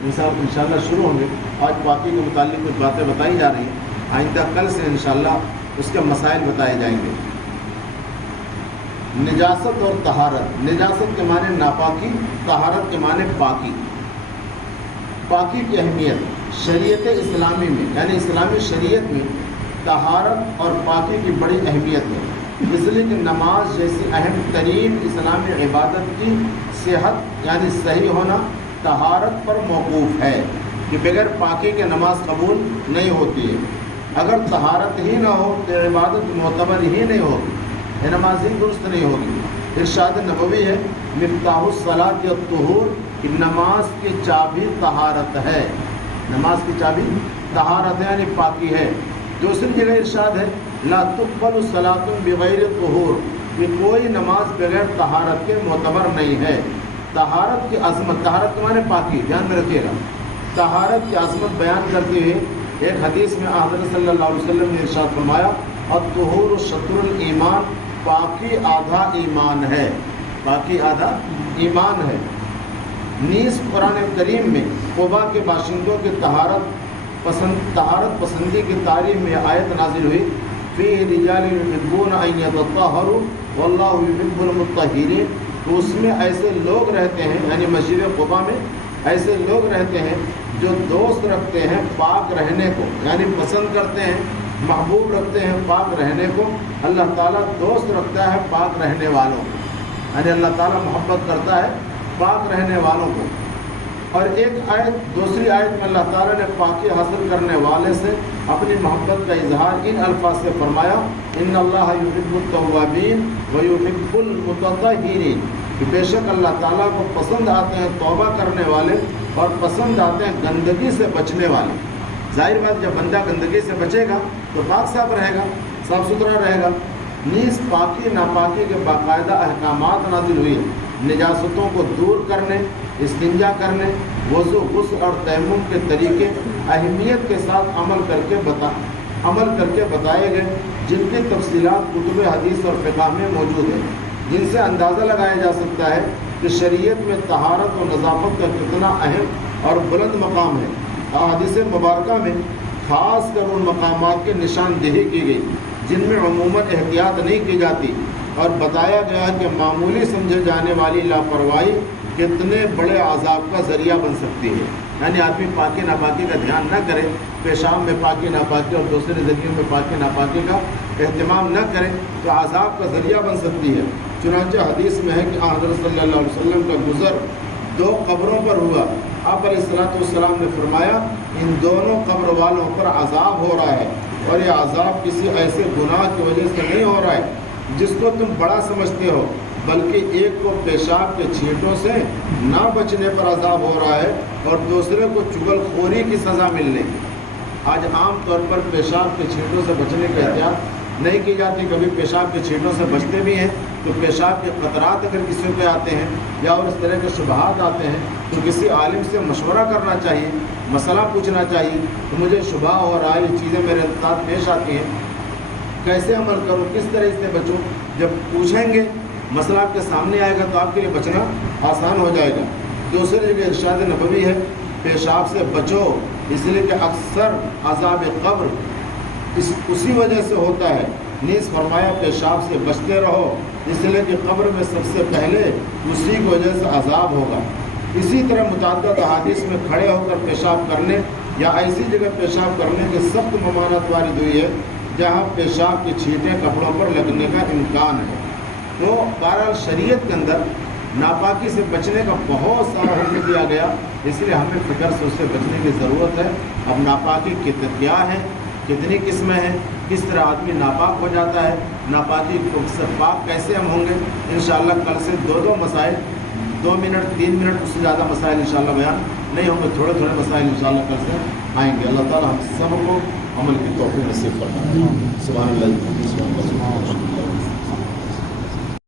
इंशाअल्लाह शुरू होंगे। आज पाकी के मुतालिक कुछ बातें बताई जा रही हैं, आइंदा कल से इंशाअल्लाह उसके मसाइल बताए जाएंगे। निजासत और तहारत। निजासत के माने नापाकी, तहारत के माने पाकी। पाकी की अहमियत शरीयत इस्लामी में यानी इस्लामी शरीयत में तहारत और पाकी की बड़ी अहमियत है, इसलिए कि नमाज जैसी अहम तरीन इस्लामी इबादत की सेहत यानी सही होना तहारत पर मौकूफ़ है कि बगैर पाकी के नमाज कबूल नहीं होती है। अगर तहारत ही ना हो तो इबादत मोतबर ही नहीं होगी, ये नमाज ही दुरुस्त नहीं होगी। इरशाद नबवी है मिफ्ताहुस सलात तुहूर कि नमाज की चाबी तहारत है, नमाज की चाबी तहारत है यानी पाकी है। दूसरी जगह इरशाद है ला तुक़बलु सलातुन बिग़ैर तुहूर कि कोई नमाज बगैर तहारत के मोतबर नहीं है। तहारत की अज़मत, तहारत के माने पाकी, ध्यान में रखिएगा। तहारत की अज़मत बयान करते हुए एक हदीस में हज़रत सल्लल्लाहु अलैहि वसल्लम ने इरशाद फरमाया अत्तुहूरु शत्रुल ईमान, पाकी आधा ईमान है, पाकी आधा ईमान है। नीस कुरान करीम में क़ुबा के बाशिंदों की तहारत पसंदी की तारीफ में आयत नाजिल हुई फ़ीहि रिजालुन युहिब्बूना अन यतत्तहरू वल्लाहु युहिब्बुल मुत्तहिरीन। तो उसमें ऐसे लोग रहते हैं यानी मस्जिद क़ुबा में ऐसे लोग रहते हैं जो दोस्त रखते हैं पाक रहने को, यानी पसंद करते हैं, महबूब रखते हैं पाक रहने को। अल्लाह ताला दोस्त रखता है पाक रहने वालों को, यानी अल्लाह ताला मोहब्बत करता है पाक रहने वालों को। और एक आयत, दूसरी आयत में अल्लाह ताला ने पाकी हासिल करने वाले से अपनी मोहब्बत का इजहार इन अल्फाज से फरमाया इन्नल्लाह युहिब्बुत तव्वाबीन व युहिब्बुल मुतत्तहिरीन कि बेशक अल्लाह ताला को पसंद आते हैं तौबा करने वाले और पसंद आते हैं गंदगी से बचने वाले। जाहिर बात जब बंदा गंदगी से बचेगा तो पाक साफ रहेगा, साफ़ सुथरा रहेगा। नीस पाकी नापाकी के बाकायदा अहकामात नाजिल हुई है, निजासतों को दूर करने, इस्तिंजा करने, वज़ू, गुस्ल और तयम्मुम के तरीके अहमियत के साथ अमल करके बताए गए, जिनकी तफसीलात कुतुब हदीस और फ़िक़ह में मौजूद है, जिनसे अंदाज़ा लगाया जा सकता है कि शरीयत में तहारत और नज़ाफ़त का कितना अहम और बुलंद मकाम है। अहादीस मुबारका में ख़ास कर उन मकामात की निशानदेही की गई जिनमें अमूमन एहतियात नहीं की जाती और बताया गया कि मामूली समझे जाने वाली लापरवाही कितने बड़े आज़ाब का ज़रिया बन सकती है। यानी आदमी पाकी नापाकी का ध्यान न करे, पेशाब में पाकी नापाकी और दूसरे ज़रियों में पाकी नापाकी का एहतमाम न करे तो आज़ाब का ज़रिया बन सकती है। चुनांचे हदीस में है कि हज़रत सल्लल्लाहु अलैहि वसल्लम का गुज़र दो कब्रों पर हुआ। आप अलैहिस्सलाम ने फरमाया इन दोनों कब्र वालों पर अज़ाब हो रहा है और ये अज़ाब किसी ऐसे गुनाह की वजह से नहीं हो रहा है जिसको तुम बड़ा समझते हो, बल्कि एक को पेशाब के छींटों से ना बचने पर अज़ाब हो रहा है और दूसरे को चुगलखोरी की सज़ा मिलने की। आज आम तौर पर पेशाब के छींटों से बचने की एहतियात नहीं की जाती। कभी पेशाब के छींटों से बचते भी हैं तो पेशाब के क़तरात अगर किसी पे आते हैं या और इस तरह के शुबहात आते हैं तो किसी आलिम से मशवरा करना चाहिए, मसला पूछना चाहिए तो मुझे शुबहा हो रहा है, ये चीज़ें मेरे साथ पेश आती हैं, कैसे अमल करूँ, किस तरह इससे बचूँ। जब पूछेंगे मसला आपके सामने आएगा तो आपके लिए बचना आसान हो जाएगा। दूसरी जगह इरशाद नबवी है पेशाब से बचो, इसलिए कि अक्सर अज़ाब क़ब्र उसी वजह से होता है। नीस फरमाया पेशाब से बचते रहो, इसलिए कि कब्र में सबसे पहले उसी की वजह से अज़ाब होगा। इसी तरह मुतअद्दिद अहादीस में खड़े होकर पेशाब करने या ऐसी जगह पेशाब करने की सख्त ममानत वारिद हुई है जहाँ पेशाब की छींटें कपड़ों पर लगने का इम्कान है। तो बहरहाल शरीयत के अंदर नापाकी से बचने का बहुत सारा हुक्म दिया गया, इसलिए हमें फ़िक्र से उससे बचने की ज़रूरत है। अब नापाकी क्या है, कितनी किस्में हैं, किस तरह आदमी नापाक हो जाता है, नापाकी से पाक कैसे हम होंगे, इंशाअल्लाह कल से दो मसाइल, 2 मिनट 3 मिनट उससे ज़्यादा मसाइल इंशाअल्लाह बयान नहीं होंगे, थोड़े मसाइल इंशाअल्लाह कल से आएंगे। अल्लाह ताला हम सबको अमल की तौफीक नसीब फरमाए। सुभान अल्लाह।